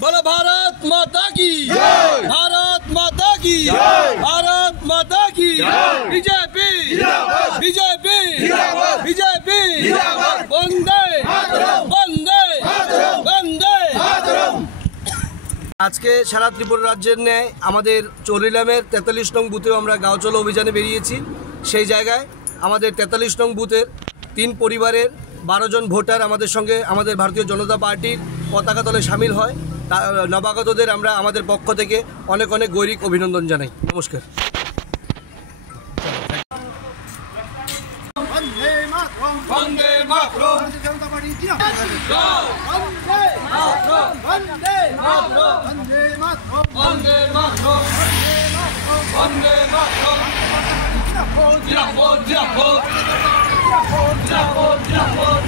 बोलो भारत माता की, भारत माता की, भारत माता की। बीजेपी बीजेपी बीजेपी, वंदे वंदे वंदे। আজকে সারা ত্রিপুরা রাজ্যের ন্যায় আমাদের চৌরিলামের 43 নং বুথেও আমরা গাঁও চলো অভিযানে বেরিয়েছি। সেই জায়গায় আমাদের 43 নং বুথের 3 পরিবারের 12 জন ভোটার আমাদের সঙ্গে আমাদের ভারতীয় জনতা পার্টির পতাকা তলে সামিল হয়। নবাগতদের আমরা আমাদের পক্ষ থেকে অনেক অনেক গৈরিক অভিনন্দন জানাই। নমস্কার। वंदे मातरम, वंदे मातरम, भारतीय जनता पार्टी की वंदे मातरम, वंदे मातरम, वंदे मातरम, वंदे मातरम, जिंदाबाद जिंदाबाद जिंदाबाद जिंदाबाद जिंदाबाद।